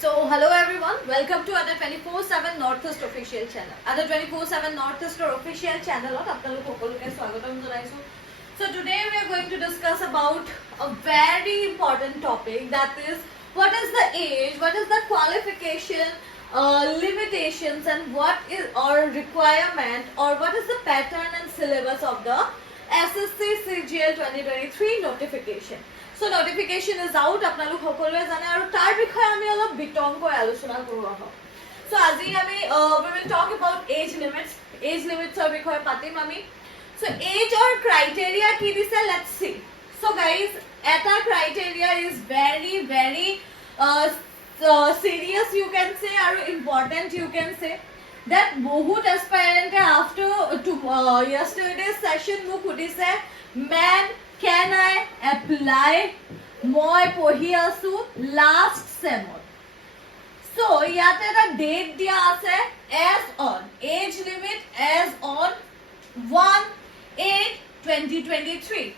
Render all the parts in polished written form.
So hello everyone, welcome to other 24/7 Northeast official channel. Other 24/7 Northeast official channel ot apnalok hokoluke swagatam janaisu. So today we are going to discuss about a very important topic, that is what is the age, what is the qualification, limitations, and what is or requirement or what is the pattern and syllabus of the SSC CGL 2023 notification. So notification is out, আপোনালোক সকলোৱে জানে আৰু তাৰ বিষয়ে আমি অলপ বিতংকৈ আলোচনা কৰো আহক. So আজি আমি we will talk about age limits ৰ বিষয়ে পাতিম আমি. So age or criteria কি দিছে, let's see. So guys, এটা criteria is very serious you can say আৰু important you can say, that বহুত aspirant after yesterday's session মোক সুধিছে, man can I apply মই পঢ়ি আছো last sem? So ইয়াতে এটা date দিয়া আছে as on age limit as on 1/8/2023.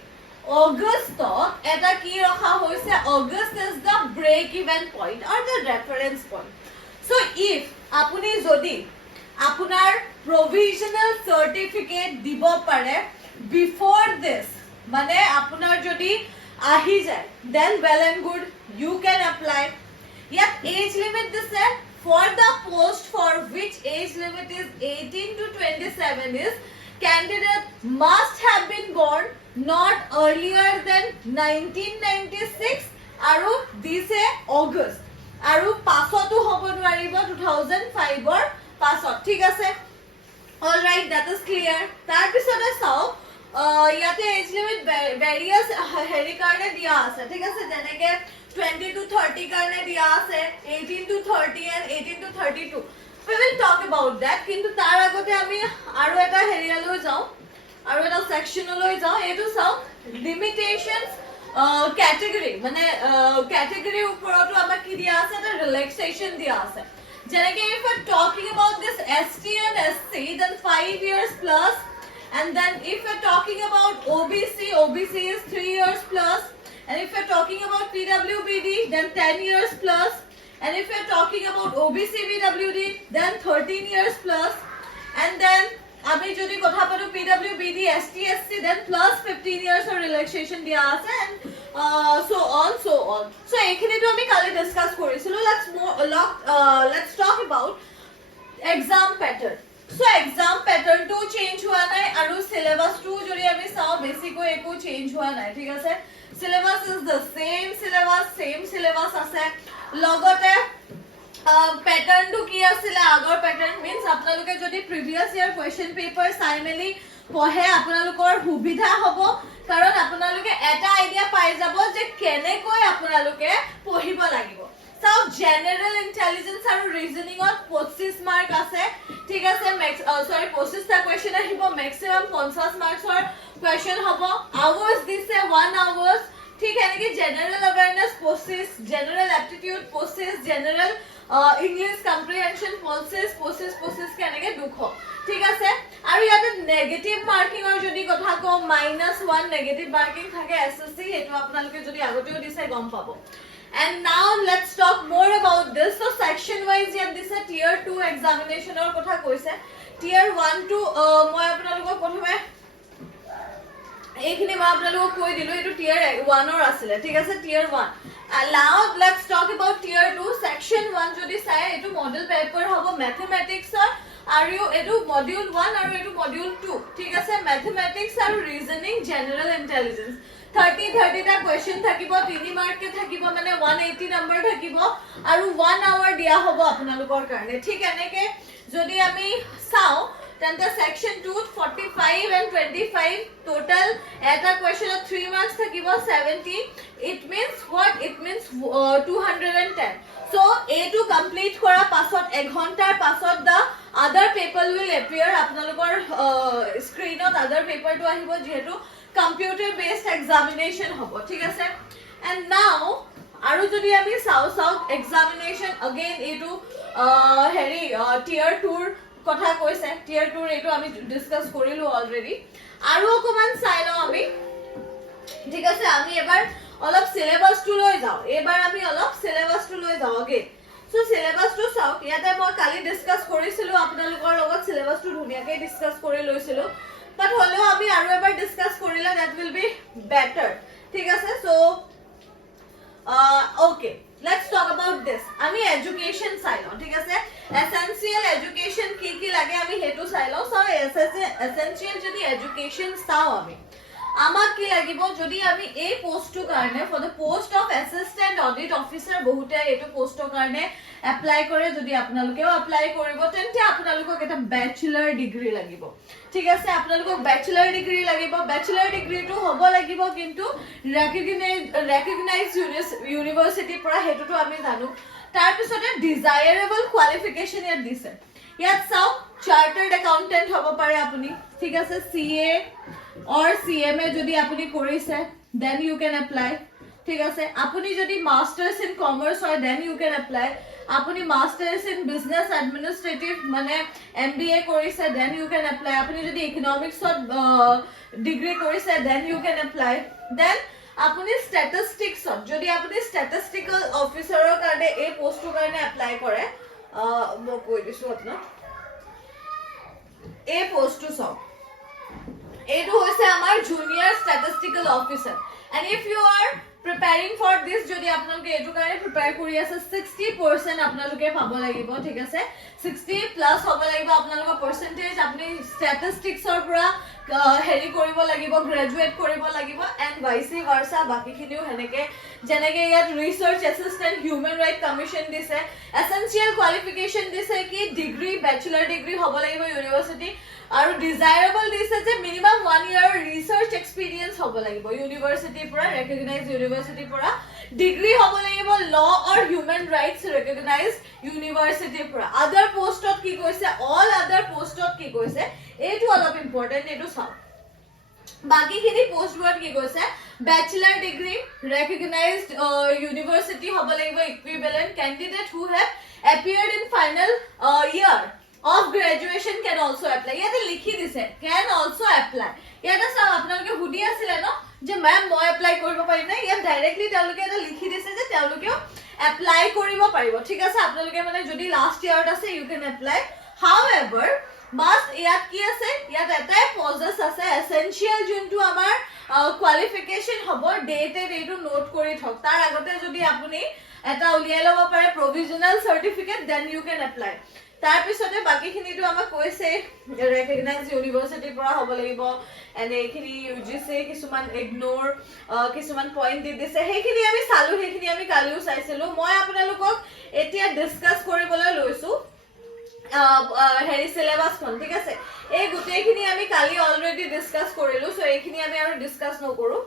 August এটা কি ৰখা হৈছে, August is the break even point or the reference point. So if আপুনি যদি আপোনাৰ provisional certificate দিব পাৰে before this, মানে আপোনাৰ যদি আহি যায়, then well and good, you can apply. Yet age limit দিছে, for the post for which age limit is 18 to 27 is candidate must have been born not earlier than 1996 আৰু দিছে August আৰু পাছতো হ'ব নোৱাৰিব 2005 ৰ পাছত, ঠিক আছে? all right, that is clear. তাৰ পিছতে চাও ইয়াতে এজ লিমিট ভেৰিয়াস হেৰি কাৰণে দিয়া আছে, ঠিক আছে? যেনেকে 20 to 30 কাৰণে দিয়া আছে, 18 to 30 and 18 to 32. we will talk about that. কিন্তু তাৰ আগতে আমি আৰু এটা হেৰিয়ালৈ যাও, আৰু এটা সেকশনলৈ যাও. এটো চাও লিমিটেশনস ক্যাটেগৰি, মানে ক্যাটেগৰি ওপৰতো আমাক কি দিয়া আছে, এটা ৰিল্যাক্সেশন দিয়া আছে. যেনেকে if we are talking about this ST and SC, then 5 years plus. And then if we're talking about OBC is 3 years plus. And if we're talking about PWBD, then 10 years plus. And if we're talking about OBC-BWD, then 13 years plus. And then আমি যদি কথা পাতো PWBD, ST-SC, then plus 15 years of relaxation দিয়া আছে, and so on. So এইখিনিটো আমি কালি discuss কৰিছিলো. Let's talk about exam pattern. So exam pattern to change hua nai aru syllabus to jodi ami sao basic ko eko change hua nai, thik ase? Syllabus is the same syllabus ase. Logote pattern to ki asile, agor pattern means apnaloke jodi previous year question paper sai meli pohe apnalokor subidha hobo, karon apnaloke eta idea pai jabo je kene koi apnaloke pohibo lagibo. So general intelligence and reasoning on 25 mark আছে, ঠিক আছে? 25 টা question আহিব, maximum 50 marks or question হ'ব. hours দিছে 1 hours, ঠিক এনেকে general awareness 25, general aptitude 25, general English comprehension 25 কেনেকে 200, ঠিক আছে? আৰু ইয়াতে নেগেটিভ মাৰ্কিং আৰু যদি কথা কও -1 নেগেটিভ মাৰ্কিং থাকে SSC, এটো আপোনালোকে যদি আগতেও দিছে গম পাব. And now let's talk more about this. So section wise yet this is tier 2 examination or kotha koise. Tier 1 to moi apnalok prothome ekhini ma apnalok koi dilu, etu tier 1 or asile, thik ase? Tier 1. And now let's talk about tier 2. Section 1 jodi sai etu model paper hobo mathematics or aru etu module 1 aru etu module 2, thik ase? Mathematics aru reasoning, general intelligence 30 টা question থাকিব, 3 mark কে থাকিব, মানে 180 number থাকিব আৰু 1 hour দিয়া হ'ব আপোনালোকৰ কাৰণে, ঠিক এনেকে যদি আমি চাও তেন্তে section 2 45 and 25 total এটা question 3 marks থাকিব 70. it means what? It means 210. so a to complete কৰা পাছত 1 ঘণ্টাৰ পাছত the other paper will appear আপোনালোকৰ স্ক্ৰিনত. other paper টো আহিব যেহেতু computer based examination hobo, thik ase? And now aru jodi ami sao examination again etu heri tier 2 kotha koise. tier 2 etu ami discuss korilu already. aru okoman sai lo ami, thik ase? ami ebar olop syllabus to loi jao, ebar ami olop syllabus to loi jao again. So syllabus to চাওক ইয়াতে মই কালি discuss কৰিছিলো আপোনালোকৰ লগত syllabus to ধুনিয়াকৈ discuss কৰি লৈছিলো বাট হলেও আমি আৰু এবাৰ ডিসকাস কৰিলে that will be better ঠিক আছে so okay let's talk about this আমি education চাই লওঁ ঠিক আছে essential education কি লাগে আমি হেতু চাই লওঁ so essential যদি education চাও আমি আমাক কি লাগিব যদি আমি এই পোষ্টৰ কাৰণে for the post of assistant audit officer বহুতে এটো পোষ্টৰ কাৰণে এপ্লাই কৰে যদি আপোনালোকেও এপ্লাই কৰিব তেন্তে আপোনালোকক এটা ব্যাচেলাৰ ডিগ্ৰী লাগিব ঠিক আছে আপোনালোকক ব্যাচেলাৰ ডিগ্ৰী লাগিব ব্যাচেলাৰ ডিগ্ৰীটো হ'ব লাগিব কিন্তু ৰেকগনাইজ ইউনিভাৰ্সিটিৰ পৰা হেতুটো আমি জানো তাৰ পিছতে ডিজায়াৰেবল কোৱালিফিকেশন ইয়াত দিছে ইয়াত চাও চাৰ্টাৰ্ড একাউন্টেন্ট হ'ব পাৰে আপুনি ঠিক আছে CA or CMA যদি আপুনি কৰিছে then you can apply ঠিক আছে আপুনি যদি মাস্টার্স ইন কমার্স হয় then you can apply আপুনি মাস্টার্স ইন বিজনেস অ্যাডমিনিস্ট্রেটিভ মানে MBA কৰিছে then you can apply আপুনি যদি ইকোনমিক্সত ডিগ্ৰী কৰিছে then you can apply then আপুনি স্ট্যাটিস্টিক্সত যদি আপুনি স্ট্যাটিস্টিক্যাল অফিসাৰৰ কাৰণে এই পোষ্টৰ কাৰণে এপ্লাই কৰে মই কৈ দিছো আপোনাক এই পোষ্টটো চাওক এটো হৈছে আমাৰ junior statistical officer and if you are preparing for this যদি আপোনালোকে এটো কাৰণে প্ৰিপেয়াৰ কৰি আছে 60% আপোনালোকে পাব লাগিব ঠিক আছে 60 প্লাস হ'ব লাগিব আপোনালোকৰ পাৰ্সেন্টেজ আপুনি স্ট্যাটিস্টিক্সৰ পৰা হেৰি কৰিব লাগিব গ্ৰেজুৱেট কৰিব লাগিব and vice versa বাকিখিনিও হেনেকে যেনেকে ইয়াত research assistant human right commission দিছে এসেনশিয়াল কোৱালিফিকেশন দিছে কি ডিগ্ৰী ব্যাচেলাৰ ডিগ্ৰী হ'ব লাগিব ইউনিভাৰ্সিটি আৰু ডিজায়াৰেবল দিছে যে মিনিমাম 1 ইয়াৰ ৰিসাৰ্চ এক্সপেৰিয়েন্স হ'ব লাগিব ইউনিভাৰ্সিটিৰ পৰা ৰেকগনাইজ ইউনিভাৰ্সিটিৰ পৰা ডিগ্ৰী হ'ব লাগিব ল অৰ হিউম্যান ৰাইটস ৰেকগনাইজ ইউনিভাৰ্সিটিৰ পৰা আদাৰ পোষ্টত কি কৈছে অল আদাৰ পোষ্টত কি কৈছে এইটো অলপ ইম্পৰ্টেন্ট এইটো চাও বাকিখিনি পোষ্টবোৰত কি কৈছে ব্যাচেলাৰ ডিগ্ৰী ৰেকগনাইজড ইউনিভাৰ্সিটি হ'ব লাগিব equivalent candidate who have appeared in final year of graduation can also apply ইয়াতে লিখি দিছে can also apply ইয়াতে সব আপোনালোকে হুডি আছিল ন যে ম্যাম মই এপ্লাই কৰিব পাৰিম না ইয়াত ডাইৰেক্টলি তেওঁলোকে এটা লিখি দিছে যে তেওঁলোকেও এপ্লাই কৰিব পাৰিব ঠিক আছে আপোনালোকে মানে যদি লাষ্ট ইয়াৰত আছে you can apply however must ইয়াত কি আছে ইয়াত এটাই পজেস আছে এসেনশিয়াল যোনটো আমাৰ কোৱালিফিকেশন হ'ব ডেটে এইটো নোট কৰি থক তাৰ আগতে যদি আপুনি এটা উলিয়াই ল'ব পাৰে প্ৰভিজনাল certificate then you can apply তাৰ পিছতে বাকিখিনিটো আমাক কৈছে ৰেকগনাইজ ইউনিভাৰ্সিটিৰ পৰা হ'ব লাগিব এনে এইখিনি UGC কিছুমান ইগনোৰ কিছুমান পইণ্ট দি দিছে সেইখিনি আমি চালো সেইখিনি আমি কালিও চাইছিলো মই আপোনালোকক এতিয়া ডিসকাস কৰিবলৈ লৈছো হেৰি সিলেবাস খন ঠিক আছে এই গুটেইখিনি আমি কালি অলৰেডি ডিসকাস কৰিলো সো এইখিনি আমি আৰু ডিসকাস নকৰো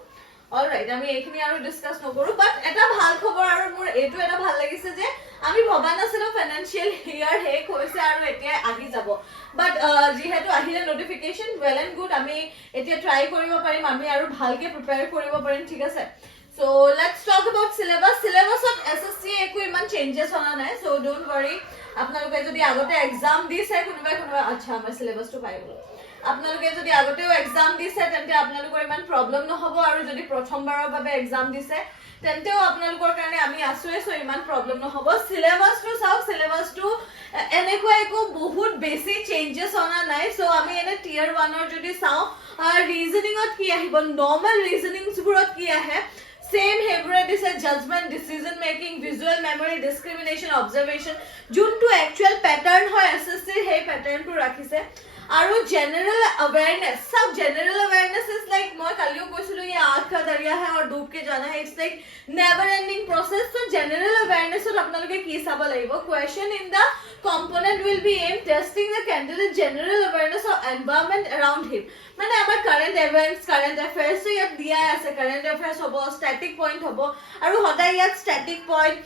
অলৰাইট আমি এইখিনি আৰু ডিসকাস নকৰো বাট এটা ভাল খবৰ আৰু মোৰ এটো এটা ভাল লাগিছে যে আমি ভবা নাছিলো ফাইনান্সিয়াল ইয়াৰ হে কৈছে আৰু এতিয়া আহি যাব বাট যেহেতু আহিলে নোটিফিকেশন ওয়েল এন্ড গুড আমি এতিয়া ট্রাই কৰিব পাৰিম আমি আৰু ভালকে প্ৰিপেয়াৰ কৰিব পাৰিম ঠিক আছে so let's talk about syllabus সিলেবাসত এসএসসি একো ইমান চেঞ্জেস হোৱা নাই সো ডোন্ট ওয়াৰি আপোনালোকে যদি আগতে এক্সাম দিছে কোনোবা আচ্ছা আমাৰ সিলেবাসটো পাই গলো আপোনালোকে যদি আগতেও এক্সাম দিছে তেন্তে আপোনালোকৰ ইমান প্ৰবলেম নহব আৰু যদি প্ৰথমবাৰৰ বাবে এক্সাম দিছে তেন্তেও আপোনালোকৰ কাৰণে আমি আছোৱে সো ইমান প্ৰবলেম নহব সিলেবাসটো চাও সিলেবাসটো এনেকুৱা একো বহুত বেছি চেঞ্জেস হোৱা নাই সো আমি এনে টিয়াৰ 1 ৰ যদি চাও ৰিজনিংত কি আহিব নৰ্মাল ৰিজনিংস বোৰত কি আহে Same হেবৰে দিছে judgement decision making visual memory discrimination observation যোনটো একচুয়াল প্যাটাৰ্ন হয় এসএসসি সেই প্যাটাৰ্নটো ৰাখিছে আৰু জেনাৰেল अवेयरनेस सब जनरल अवेयरनेस इज लाइक মই কালিও কৈছিলো ये आग का दरिया है और डूब के जाना है it's like never ending process तो जनरल अवेयरनेस ত আপোনালোকে কি চাব লাগিব question in the component will be aimed testing the candidate general awareness of environment around him মানে আমাৰ কাৰেন্ট ইভেন্টস কাৰেন্ট অ্যাফেয়াৰ্স ইয়াত দিয়া আছে কাৰেন্ট অ্যাফেয়াৰ্স হ'ব স্ট্যাটিক পয়েন্ট হ'ব আৰু হদাই ইয়াত static point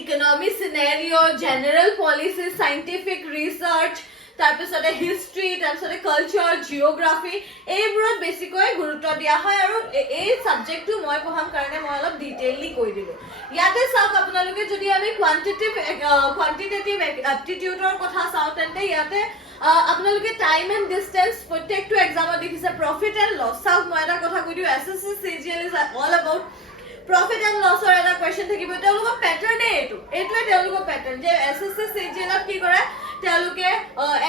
economic scenario general policy scientific research তাৰপিছতে হিষ্ট্ৰী তাৰপিছতে কালচাৰ জিওগ্ৰাফি এইবোৰত বেছিকৈ গুৰুত্ব দিয়া হয় আৰু এই সাবজেক্টটো মই পঢ়াম কাৰণে মই অলপ ডিটেইলি কৈ দিলো ইয়াতে চাওক আপোনালোকে যদি আমি কোয়ান্টিটেটিভ এপ্টিটিউডৰ কথা চাও তেন্তে ইয়াতে আপোনালোকে টাইম এন্ড ডিসটেন্স প্ৰত্যেকটো এক্সামত দেখিছে প্ৰফিট এন্ড লছ চাওক মই এটা কথা কৈ দিও SSC CGL is all about profit and loss or এটা প্ৰিপাৰেচন থাকিব তেওঁলোকৰ প্যাটাৰ্নে এইটোৱে তেওঁলোকৰ প্যাটাৰ্ন যে এসএসসি সিজিএল কি কৰে তেওঁলোকে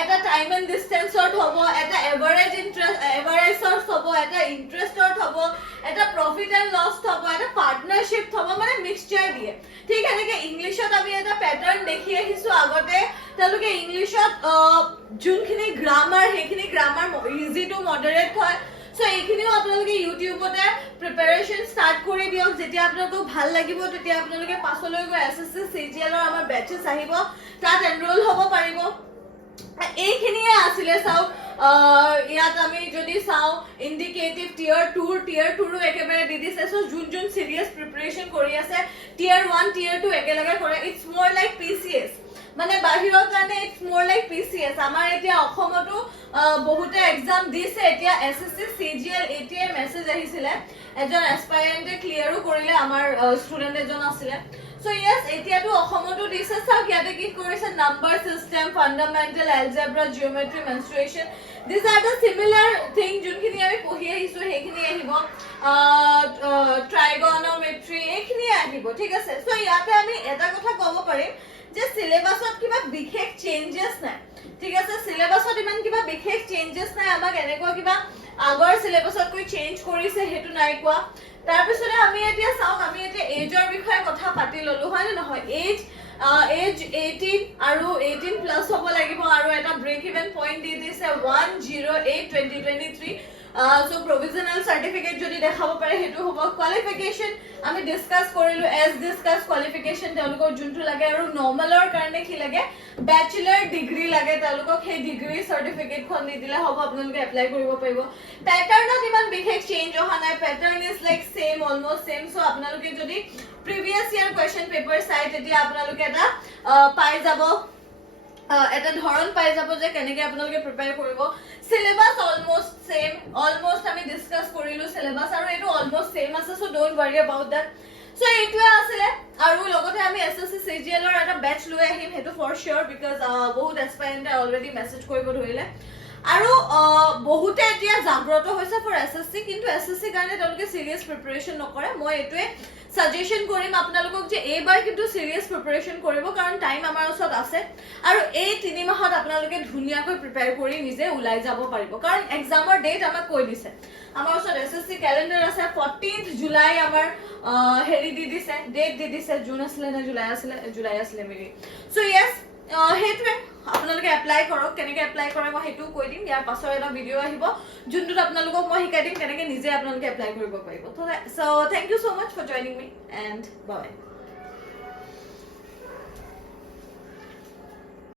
এটা টাইম এন্ড ডিসটেন্সত হ'ব এটা এভাৰেজ ইন্টাৰেষ্ট এভাৰেজৰ হ'ব এটা ইন্টাৰেষ্টৰ হ'ব এটা প্ৰফিট এন্ড লছ হ'ব এটা পাৰ্টনাৰশ্বিপ হ'ব মানে মিক্সচাৰ দিয়ে ঠিক এনেকে ইংলিশত আমি এটা প্যাটাৰ্ন দেখি আহিছো আগতে তেওঁলোকে ইংলিশত যোনখিনি গ্ৰামাৰ হেখিনি গ্ৰামাৰ ইজি টু মডাৰেট হয় সো এইখিনিও আপোনালোকে ইউটিউবতে প্ৰিপাৰেচন স্টাৰ্ট কৰি দিয়ক যেতিয়া আপোনালোকক ভাল লাগিব তেতিয়া আপোনালোকে পাছলৈ গৈ এসএসসি সিজিএল ৰ আমাৰ বেচেছ আহিব তাত এনৰোল হ'ব পাৰিব এইখিনিয়ে আছিলে চাও ইয়াত আমি যদি চাও ইন্ডিকেটিভ টিয়াৰ 2 ৰো একেবাৰে দি দিছে সো যোন সিৰিয়াস প্ৰিপাৰেচন কৰি আছে টিয়াৰ 1 টিয়াৰ 2 একেলগে কৰে ইটস মোৰ লাইক পিসিএস মানে বাহিৰৰ কাৰণে ইটস মোৰ লাইক পিসিএস আমাৰ এতিয়া অসমতো বহুতে এক্সাম দিছে এতিয়া এসএসসি সিজিএল এটিএ মেসেজ আহিছিলে এজন এসপায়াৰেন্টে ক্লিয়াৰো কৰিলে আমাৰ ষ্টুডেন্ট এজন আছিলে So yes, এতিয়াটো অসমতো দিছে চাওক ইয়াতে কি কৰিছে number system fundamental algebra geometry mensuration these are the similar thing যোনখিনি আমি পঢ়ি আহিছো হেখিনি আহিব ট্ৰাইগোনোমেট্ৰি এইখিনি আহিব ঠিক আছে সো ইয়াতে আমি এটা কথা ক'ব পাৰিম যে সিলেবাসত কিবা বিশেষ চেঞ্জেস নাই ঠিক আছে সিলেবাসত ইমান কিবা বিশেষ চেঞ্জেস নাই আমাক এনেকুৱা কিবা আগৰ সিলেবাসত কৈ চেঞ্জ কৰিছে হেতু নাই কোৱা তাৰ পিছতে আমি এতিয়া চাওক আমি এতিয়া এজৰ বিষয়ে কথা পাতি ললো হয় নে নহয় এজ 18 আৰু 18 প্লাস হ'ব লাগিব আৰু এটা ব্ৰেক ইভেন পইণ্ট দি দিছে 108/2023 so provisional certificate যদি দেখাব পাৰে হেতু হ'ব কোৱালিফিকেশন আমি ডিসকাস কৰিলো এজ ডিসকাস কোৱালিফিকেশন তেওঁলোকৰ যোনটো লাগে আৰু নৰ্মালৰ কাৰণে কি লাগে ব্যাচেলাৰ ডিগ্ৰী লাগে তেওঁলোকক সেই ডিগ্ৰী সাৰ্টিফিকেট খন নিদিলে হ'ব আপোনালোকে এপ্লাই কৰিব পাৰিব প্যাটাৰ্ণত ইমান বিশেষ চেঞ্জ অহা নাই pattern is like same almost same so আপোনালোকে যদি প্ৰিভিয়াস ইয়াৰ কোৱেশ্চন পেপাৰ চাই তেতিয়া আপোনালোকে এটা পাই যাব এটা ধৰণ পাই যাব যে কেনেকে আপোনালোকে প্ৰিপেয়াৰ কৰিব সিলেবাস অলমোস্ট সেম অলমোস্ট আমি ডিসকাস কৰিলো সিলেবাস আৰু এটো অলমোস্ট সেম আছে so don't worry about that so এইটোৱে আছিল আৰু লগতে আমি এসএসসি সিজিএল ৰ এটা বেচ লৈ আহিম হেতু ফৰ শিওৰ বিকজ বহুত এসপায়াৰেন্টে অলৰেডি মেসেজ কৰিব ধৰিলে আৰু বহুতে এতিয়া জাগ্ৰত হৈছে ফৰ এসএসসি কিন্তু এসএসসি কাৰণে তেওঁলোকে সিৰিয়াস প্ৰিপাৰেচন নকৰে মই এটোৱে সাজেশন কৰিম আপোনালোকক যে এইবাৰ কিন্তু সিৰিয়াস প্ৰিপাৰেচন কৰিব কাৰণ টাইম আমাৰ ওচৰত আছে আৰু এই 3 মাহত আপোনালোকে ধুনিয়াকৈ প্ৰিপেয়াৰ কৰি নিজে ওলাই যাব পাৰিব কাৰণ এক্সামৰ ডেট আমাক কৈ দিছে আমাৰ ওচৰত এসএসসি ক্যালেন্ডাৰ আছে 14th জুলাই আমাৰ হেৰি দি দিছে ডেট দি দিছে জুন আছিল না জুলাই আছিল মেবি সো ইয়েস হেতুৱে আপোনালোকে এপ্লাই কৰক কেনেকে এপ্লাই কৰে মই হেতু কৈ দিম ইয়াৰ পাছৰ এটা ভিডিও আহিব যোনটোত আপোনালোকক মই শিকাই দিম কেনেকে নিজে আপোনালোকে এপ্লাই কৰিব পাৰিব so thank you so much for joining me and by